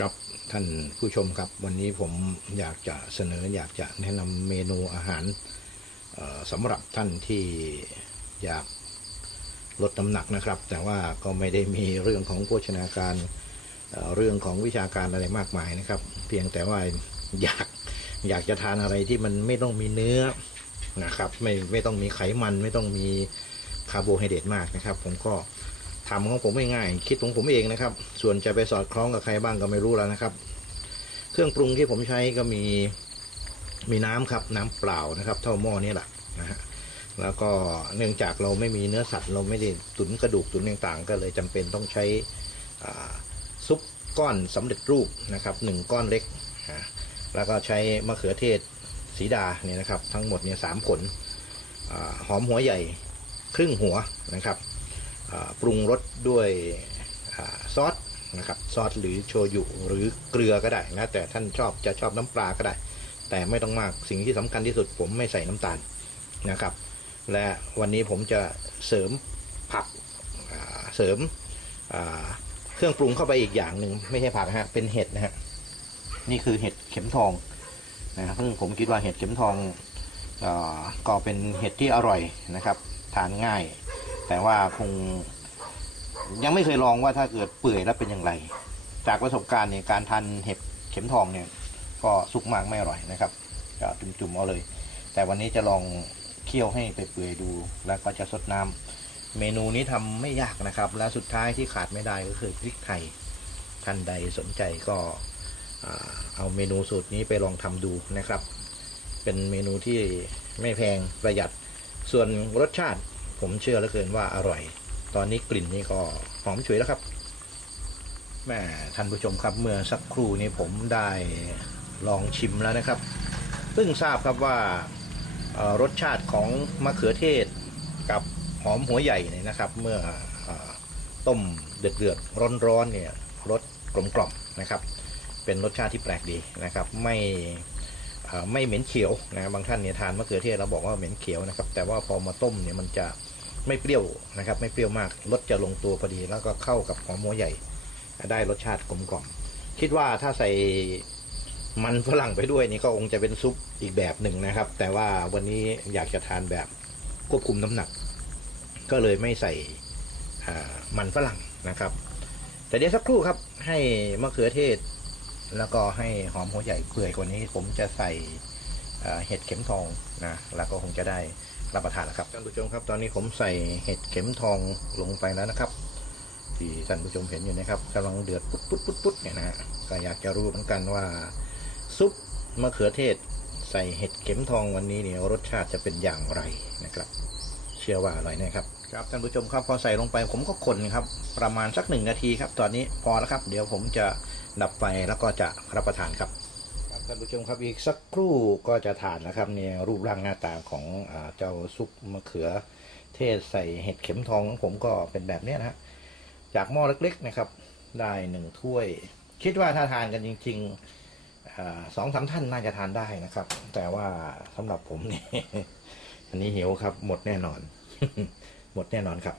ครับท่านผู้ชมครับวันนี้ผมอยากจะเสนออยากจะแนะนำเมนูอาหารสำหรับท่านที่อยากลดน้ำหนักนะครับ แต่ว่าก็ไม่ได้มีเรื่องของโภชนาการเเรื่องของวิชาการอะไรมากมายนะครับ เพียงแต่ว่าอยากอยากจะทานอะไรที่มันไม่ต้องมีเนื้อนะครับ ไม่ไม่ต้องมีไขมัน ไม่ต้องมีคาร์โบไฮเดรตมากนะครับ ผมก็ ทำของผมง่าย คิดของผมเองนะครับ ส่วนจะไปสอดคล้องกับใครบ้างก็ไม่รู้แล้วนะครับ เครื่องปรุงที่ผมใช้ก็มีมีน้ำครับ น้ำเปล่านะครับ เท่าหม้อนี่แหละนะฮะแล้วก็เนื่องจากเราไม่มีเนื้อสัตว์เราไม่ได้ตุนกระดูกตุนต่างๆ ก็เลยจำเป็นต้องใช้อ่าซุปก้อนสำเร็จรูปนะครับหนึ่งก้อนเล็ก แล้วก็ใช้มะเขือเทศสีดาเนี่ยนะครับ ทั้งหมดเนี่ยสามผลอาหอมหัวใหญ่ครึ่งหัวนะครับ ปรุงรสด้วยอซอสนะครับซอสหรือโชยุหรือเกลือก็ได้นะแต่ท่านชอบจะชอบน้ำปลาก็ได้ แต่ไม่ต้องมากสิ่งที่สำคัญที่สุด ผมไม่ใส่น้ำตาลนะครับ และวันนี้ผมจะเสริมผักเสริมเครื่องปรุงเข้าไปอีกอย่างหนึ่งไม่ใช่ผักนะฮะเป็นเห็ดนะฮะนี่คือเห็ดเข็มทองนะครับซึ่งผมคิดว่าเห็ดเข็มทองอก็เป็นเห็ดที่อร่อยนะครับ ทานง่าย แต่ว่าคง ยังไม่เคยลองว่าถ้าเกิดเปื่อยแล้วเป็นอย่างไร จากประสบการณ์เนี่ยการทานเห็ดเข็มทองเนี่ย ก็สุกมากไม่อร่อยนะครับก็จุ่มๆเอาเลย แต่วันนี้จะลองเคี่ยวให้ไปเปื่อยๆดู แล้วก็จะสดน้ำเมนูนี้ทำไม่ยากนะครับ และสุดท้ายที่ขาดไม่ได้ก็คือพริกไทยท่านใดสนใจก็เอาเมนูสูตรนี้ไปลองทำดูนะครับ เป็นเมนูที่ไม่แพงประหยัดส่วนรสชาติ ผมเชื่อเหลือเกินว่าอร่อย ตอนนี้กลิ่นนี่ก็หอมฉุยแล้วครับแม่ท่านผู้ชมครับเมื่อสักครู่นี้ผมได้ลองชิมแล้วนะครับเพิ่งทราบครับว่ารสชาติของมะเขือเทศกับหอมหัวใหญ่เนี่ยนะครับ เมื่ออต้มเดือดเดือดร้อนร้อนๆเนี่ยรสกลมกล่อมนะครับ เป็นรสชาติที่แปลกดีนะครับ ไม่ ไม่เหม็นเขียวนะบางท่านเนี่ยทานมะเขือเทศแล้วบอกว่าเหม็นเขียวนะครับ แต่ว่าพอมาต้มเนี่ยมันจะไม่เปรี้ยวนะครับ ไม่เปรี้ยวมากรสจะลงตัวพอดี แล้วก็เข้ากับหอมหัวใหญ่ ได้รสชาติกลมกล่อมคิดว่าถ้าใส่มันฝรั่งไปด้วยนี่ก็คงจะเป็นซุปอีกแบบหนึ่งนะครับ แต่ว่าวันนี้อยากจะทานแบบควบคุมน้ำหนัก ก็เลยไม่ใส่มันฝรั่งนะครับ แต่เดี๋ยวสักครู่ครับ ให้มะเขือเทศ แล้วก็ให้หอมหัวใหญ่เปื่อยกว่านี้ ผมจะใส่เห็ดเข็มทองนะแล้วก็คงจะได้รับประทานแล้วครับท่านผู้ชมครับ ตอนนี้ผมใส่เห็ดเข็มทองลงไปแล้วนะครับ ที่ท่านผู้ชมเห็นอยู่นะครับกำลังเดือดปุ๊ดปุ๊ดปุ๊ดปุ๊ดเนี่ยนะฮะก็อยากจะรู้เหมือนกันว่า ซุปมะเขือเทศ ใส่เห็ดเข็มทองวันนี้เนี่ยรสชาติจะเป็นอย่างไรนะครับ ชื่อว่าอร่อยแน่ครับครับท่านผู้ชมครับพอใส่ลงไปผมก็คนครับ ประมาณสักหนึ่งนาทีครับ ตอนนี้พอแล้วครับ เดี๋ยวผมจะดับไฟแล้วก็จะรับประทานครับครับท่านผู้ชมครับอีกสักครู่ก็จะทานนะครับเนี่ยรูปร่างหน้าตาของอาเจ้าซุปมะเขือ เทศใส่เห็ดเข็มทองของผมก็เป็นแบบเนี้ยนะฮะจากหม้อเล็กๆนะครับ ได้หนึ่งถ้วย คิดว่าถ้าทานกันจริงๆอาสองสามท่านน่าจะทานได้นะครับ แต่ว่าสำหรับผมนี่อันนี้หิวครับหมดแน่นอน หมดแน่นอนครับ